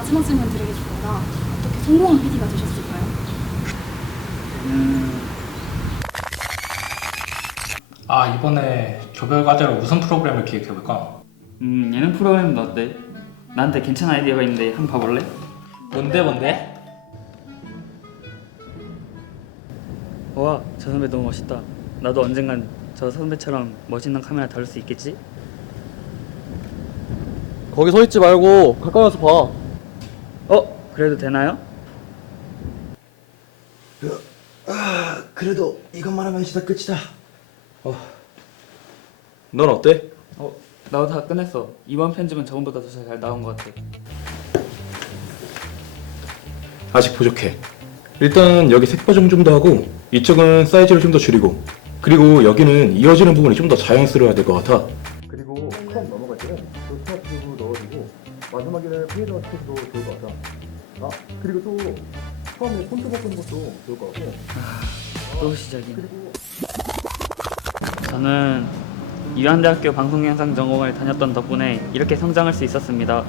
마지막 질문 드리겠습니다. 어떻게 성공한 PD가 되셨을까요? 음, 아 이번에 조별 과제로 무슨 프로그램을 기획해 볼까? 음 예능 프로그램도 어때? 나한테 괜찮은 아이디어가 있는데 한번 봐볼래? 뭔데 뭔데? 와, 저 선배 너무 멋있다. 나도 언젠간 저 선배처럼 멋있는 카메라 다룰 수 있겠지? 거기 서 있지 말고 가까이 와서 봐. 어, 그래도 되나요? 아, 그래도 이것만 하면 진짜 끝이다. 넌 어때? 어, 나도 다 끝냈어. 이번 편집은 저번보다 더 잘 나온 것 같아. 아직 부족해. 일단 여기 색 보 정 좀 더 하고 이쪽은 사이즈를 좀 더 줄이고 그리고 여기는 이어지는 부분이 좀 더 자연스러워야 될 것 같아. 그리고 컵 넘어갈 때는 조스타 튜브 넣어주고 마지막에는 페이더 스틱도 좋을 것 같아. 아 그리고 또 처음에 폰트 바꾸는 것도 좋을 것 같고. 또 시작이네. 저는 이완대학교 방송영상 전공을 다녔던 덕분에 이렇게 성장할 수 있었습니다.